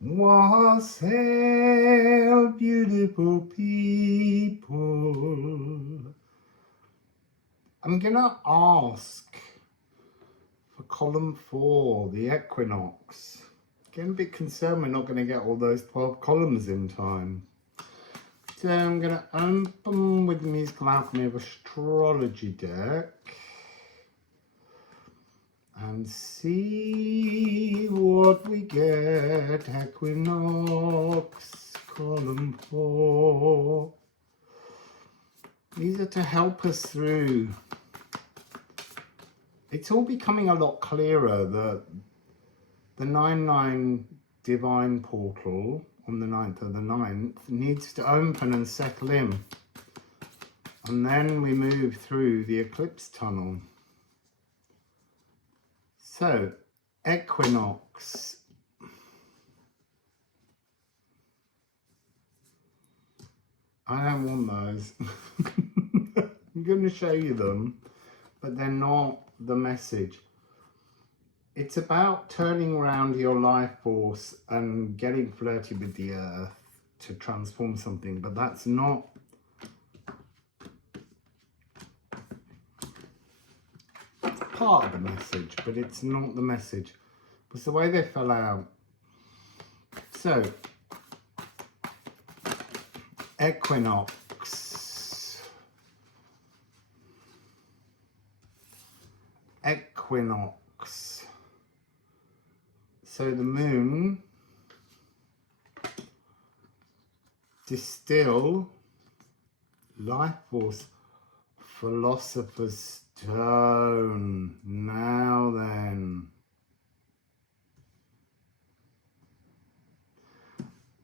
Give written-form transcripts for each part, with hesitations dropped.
Wassail, beautiful people. I'm gonna ask for column 4, the Equinox. Getting a bit concerned we're not going to get all those 12 columns in time. So I'm going to open with the Musical Alchemy of Astrology deck and see what we get. Equinox, column 4. These are to help us through. It's all becoming a lot clearer that the 9-9 Divine Portal on the 9th of the 9th needs to open and settle in. And then we move through the Eclipse tunnel. So, Equinox. I don't want those. I'm going to show you them, but they're not the message. It's about turning around your life force and getting flirty with the earth to transform something, but that's not part of the message, but it's not the message. It's the way they fell out. So, Equinox. Equinox. So the moon, distill, life force, philosopher's stone. Now then.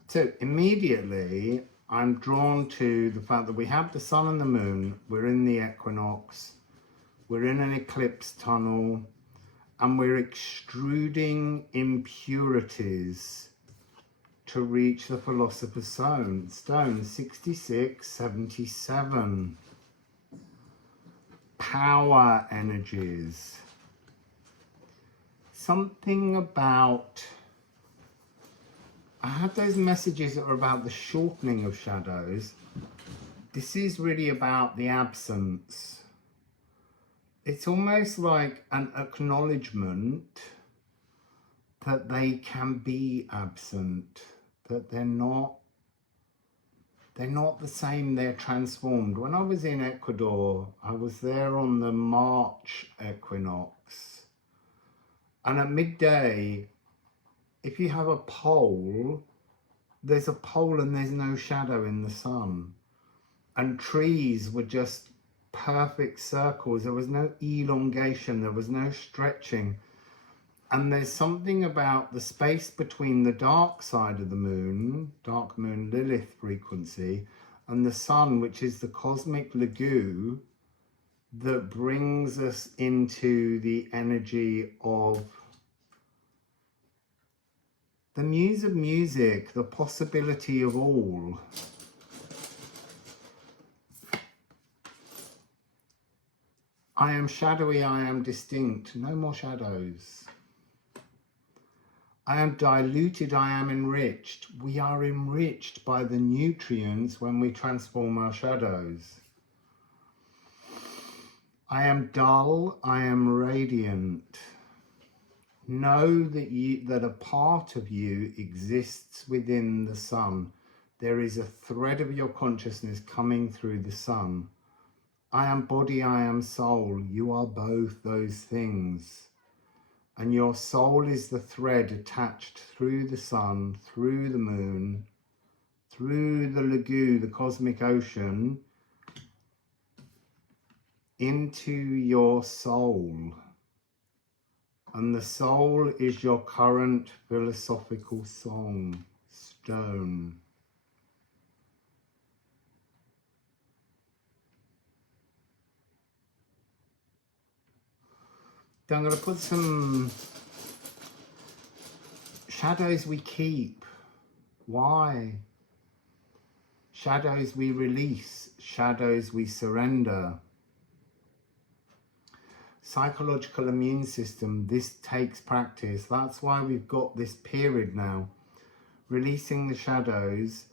So immediately I'm drawn to the fact that we have the sun and the moon, we're in the equinox, we're in an eclipse tunnel, and we're extruding impurities to reach the philosopher's stone, 6677. Power energies. Something about, I had those messages that are about the shortening of shadows. This is really about the absence. It's almost like an acknowledgement that they can be absent, that they're not the same, they're transformed. When I was in Ecuador, I was there on the March equinox, and at midday, if you have a pole, there's a pole and there's no shadow in the sun, and trees were just perfect circles. There was no elongation, there was no stretching. And there's something about the space between the dark side of the moon, dark moon Lilith frequency, and the sun, which is the cosmic lagoon, that brings us into the energy of the muse of music, the possibility of all. I am shadowy, I am distinct, no more shadows. I am diluted, I am enriched. We are enriched by the nutrients when we transform our shadows. I am dull, I am radiant. Know that a part of you exists within the sun. There is a thread of your consciousness coming through the sun. I am body, I am soul. You are both those things. And your soul is the thread attached through the sun, through the moon, through the lagoon, the cosmic ocean, into your soul. And the soul is your current philosophical song, stone. I'm going to put some shadows we keep. Why? Shadows we release, shadows we surrender. Psychological immune system, this takes practice. That's why we've got this period now Releasing the shadows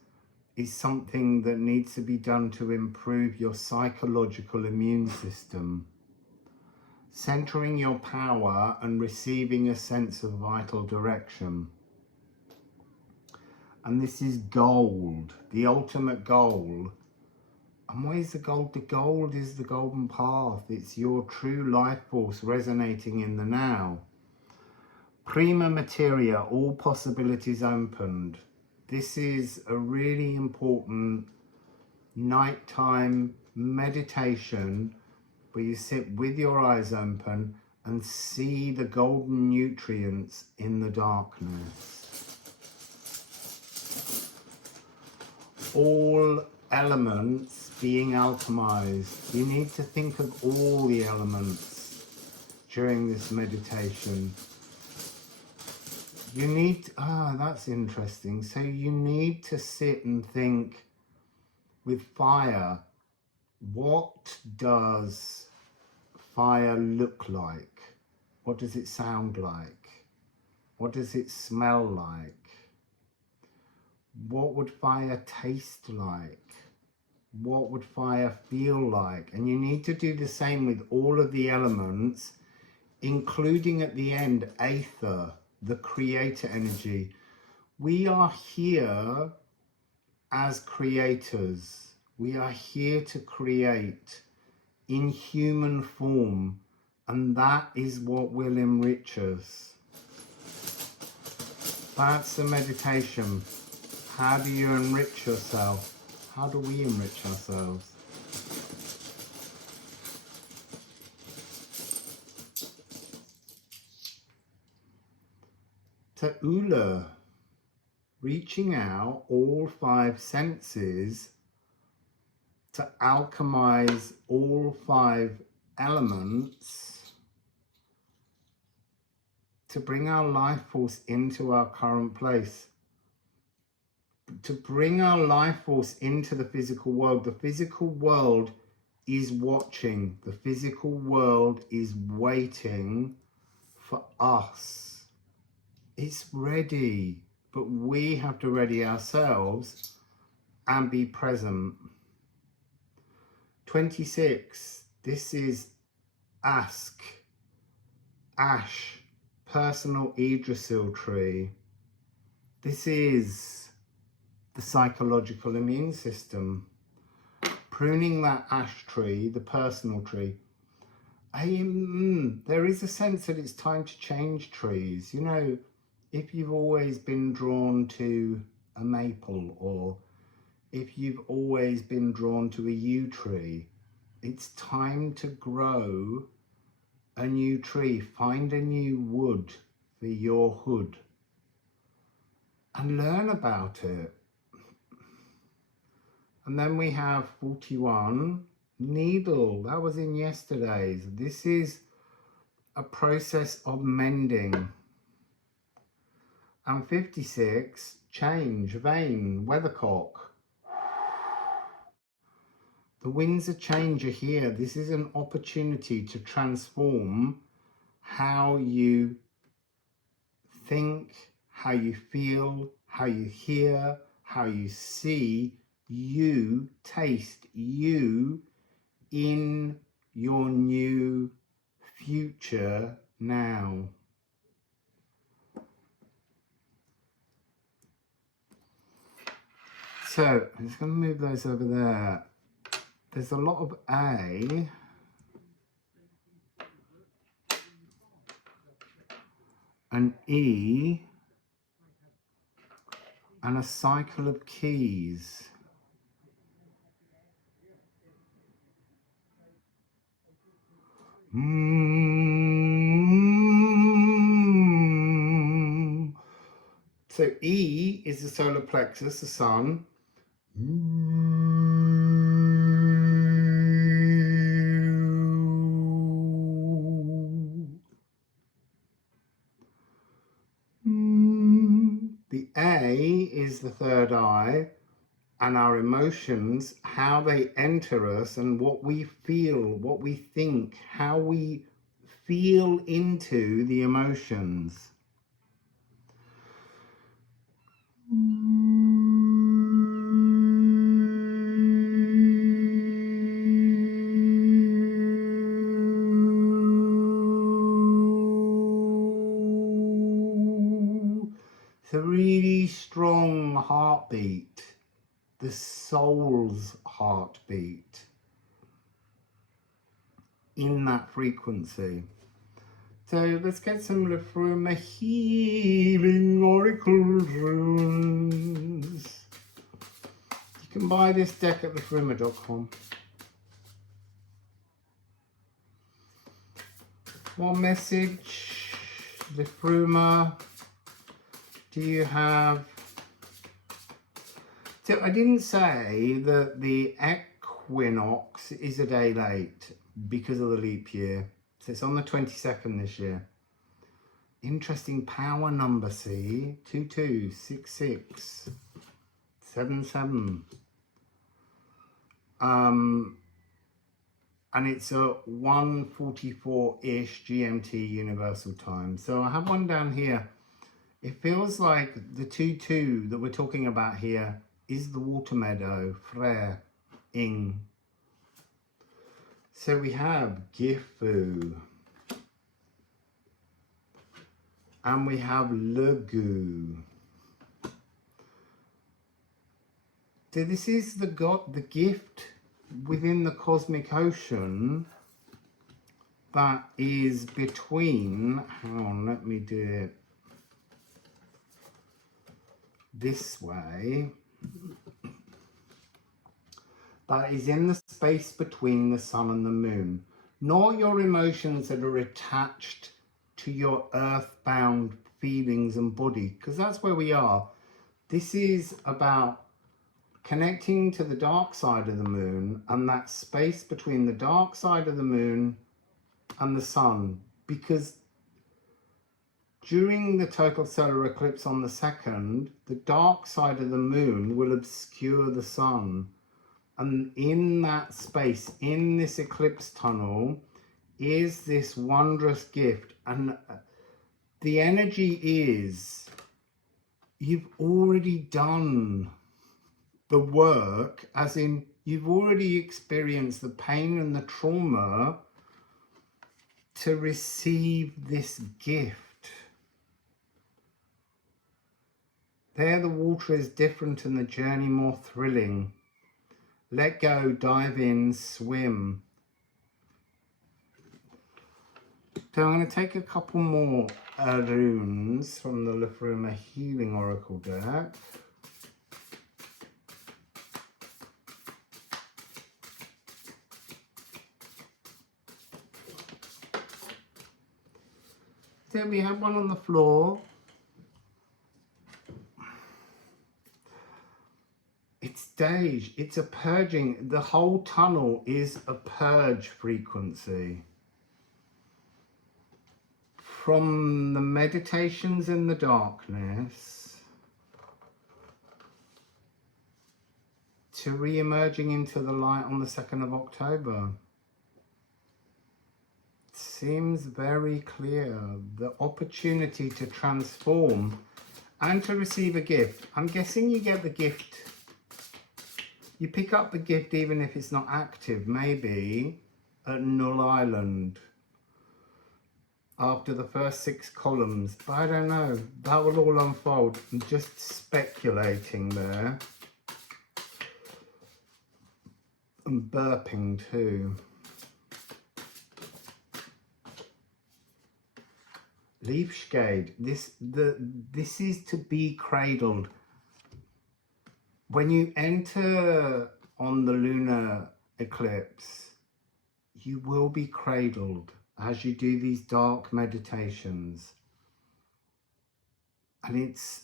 is something that needs to be done to improve your psychological immune system. Centering your power and receiving a sense of vital direction. And this is gold, the ultimate goal. And what is the gold? The gold is the golden path. It's your true life force resonating in the now. Prima materia, all possibilities opened. This is a really important nighttime meditation where you sit with your eyes open and see the golden nutrients in the darkness. All elements being alchemized. You need to think of all the elements during this meditation. You need, that's interesting. So you need to sit and think with fire. What does fire look like? What does it sound like? What does it smell like? What would fire taste like? What would fire feel like? And you need to do the same with all of the elements, including at the end, Aether, the creator energy. We are here as creators. We are here to create in human form, and that is what will enrich us. That's the meditation. How do you enrich yourself? How do we enrich ourselves? Ta'ula, reaching out all 5 senses to alchemize all 5 elements to bring our life force into our current place. To bring our life force into the physical world. The physical world is watching. The physical world is waiting for us. It's ready, but we have to ready ourselves and be present. 26, this is Ash, personal Yggdrasil tree. This is the psychological immune system. Pruning that ash tree, the personal tree. There is a sense that it's time to change trees. You know, if you've always been drawn to a maple, or if you've always been drawn to a yew tree, it's time to grow a new tree. Find a new wood for your hood and learn about it. And then we have 41, needle. That was in yesterday's. This is a process of mending. And 56, change, vein, weathercock. The winds of change are here. This is an opportunity to transform how you think, how you feel, how you hear, how you see, you taste, you in your new future now. So I'm just going to move those over there. There's a lot of A. An E. And a cycle of keys. So E is the solar plexus, the sun. The A is the third eye, and our emotions, how they enter us and what we feel, what we think, how we feel into the emotions. really strong heartbeat, the soul's heartbeat in that frequency. So let's get some Liffruma Healing Oracle Runes. You can buy this deck at liffruma.com. What message, Liffruma, do you have? So I didn't say that the equinox is a day late because of the leap year. So it's on the 22nd this year. Interesting power number, see? 226677. And it's a 1:44-ish GMT Universal Time. So I have one down here. It feels like the 2-2 that we're talking about here is the water meadow, Frere, Ing. So we have Gifu. And we have Lugu. So this is the gift within the cosmic ocean that is between, hang on, let me do it this way, that is in the space between the sun and the moon, not your emotions that are attached to your earthbound feelings and body, because that's where we are. This is about connecting to the dark side of the moon and that space between the dark side of the moon and the sun, because during the total solar eclipse on the 2nd, the dark side of the moon will obscure the sun, and in that space, in this eclipse tunnel, is this wondrous gift. And the energy is, you've already done the work, as in you've already experienced the pain and the trauma to receive this gift. There the water is different and the journey more thrilling. Let go, dive in, swim. So I'm going to take a couple more runes from the Liffruma Healing Oracle deck. So we have one on the floor. It's stage, it's a purging. The whole tunnel is a purge frequency. From the meditations in the darkness to re-emerging into the light on the 2nd of October. Seems very clear, the opportunity to transform and to receive a gift. I'm guessing you get the gift, you pick up the gift even if it's not active, maybe at Null Island after the first 6 columns, but I don't know, that will all unfold. I'm just speculating there. I'm burping too. Leaf shade. This is to be cradled. When you enter on the lunar eclipse, you will be cradled as you do these dark meditations. And it's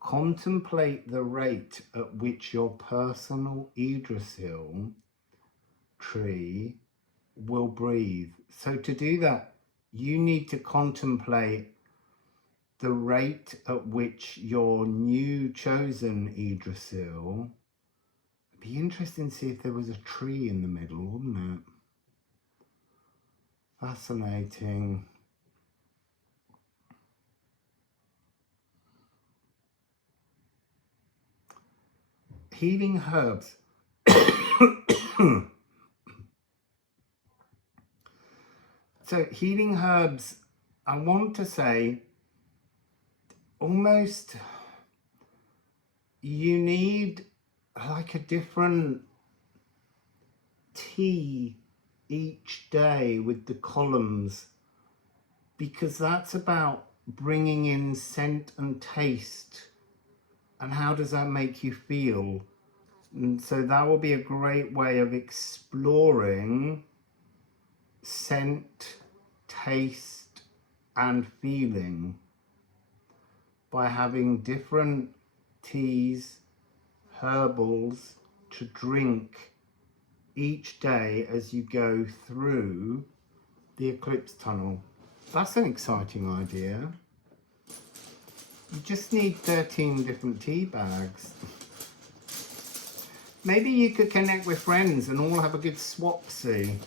contemplate the rate at which your personal Yggdrasil tree will breathe. So to do that, you need to contemplate the rate at which your new chosen Yggdrasil. It'd be interesting to see if there was a tree in the middle, wouldn't it? Fascinating. Healing herbs. So healing herbs I want to say almost you need like a different tea each day with the columns, because that's about bringing in scent and taste, and how does that make you feel. And so that will be a great way of exploring scent, taste and feeling by having different teas, herbals to drink each day as you go through the eclipse tunnel. That's an exciting idea. You just need 13 different tea bags. Maybe you could connect with friends and all have a good swapsy.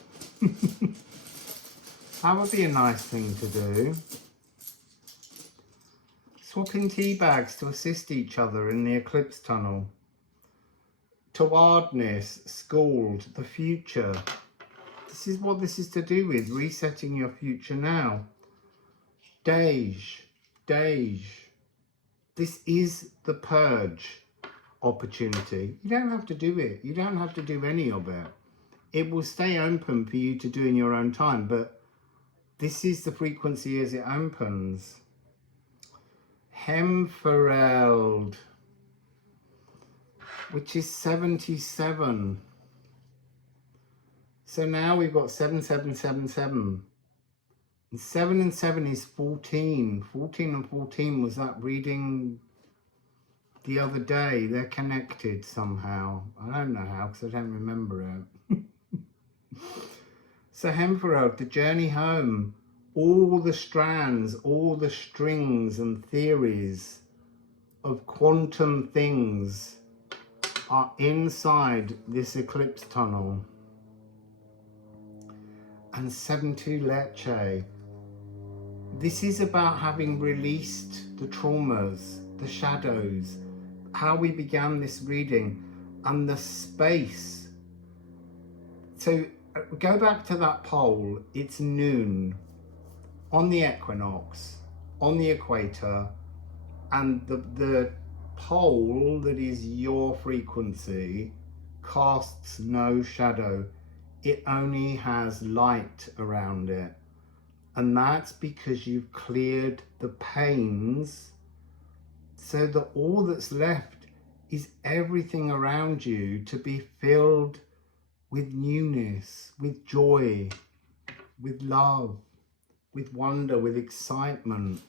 That would be a nice thing to do. Swapping tea bags to assist each other in the eclipse tunnel. Towardness, scald, the future. This is what this is to do with, resetting your future now. Dej. This is the purge opportunity. You don't have to do it. You don't have to do any of it. It will stay open for you to do in your own time, but this is the frequency as it opens. Hemfereld, which is 77. So now we've got 7777. And 7 and 7 is 14. 14 and 14 was that reading the other day. They're connected somehow. I don't know how, because I don't remember it. So Hemfereld, the journey home. All the strands, all the strings and theories of quantum things are inside this eclipse tunnel. And 7-2 Leche. This is about having released the traumas, the shadows, how we began this reading, and the space. So go back to that pole. It's noon on the equinox, on the equator, and the pole that is your frequency casts no shadow. It only has light around it. And that's because you've cleared the pains, so that all that's left is everything around you to be filled with newness, with joy, with love, with wonder, with excitement.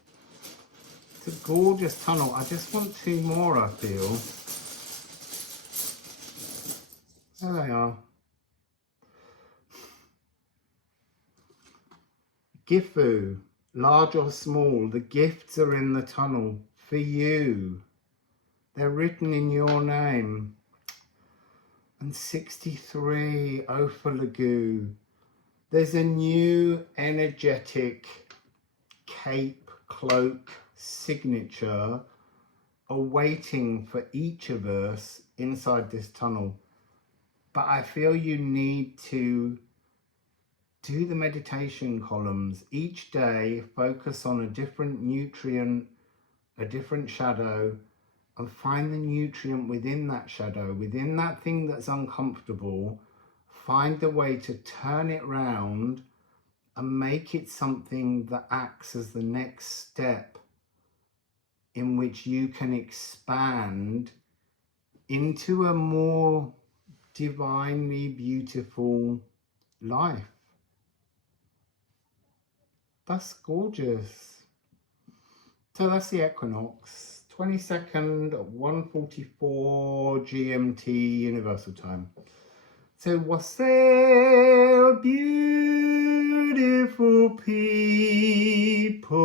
It's a gorgeous tunnel. I just want 2 more, I feel. There they are. Gifu, large or small, the gifts are in the tunnel for you. They're written in your name. And 63, Ofalagu. There's a new energetic cape, cloak, signature awaiting for each of us inside this tunnel. But I feel you need to do the meditation columns each day, focus on a different nutrient, a different shadow, and find the nutrient within that shadow, within that thing that's uncomfortable. Find a way to turn it round and make it something that acts as the next step in which you can expand into a more divinely beautiful life. That's gorgeous. So that's the equinox, 22nd at 1:44 GMT Universal Time. So wassail, beautiful people.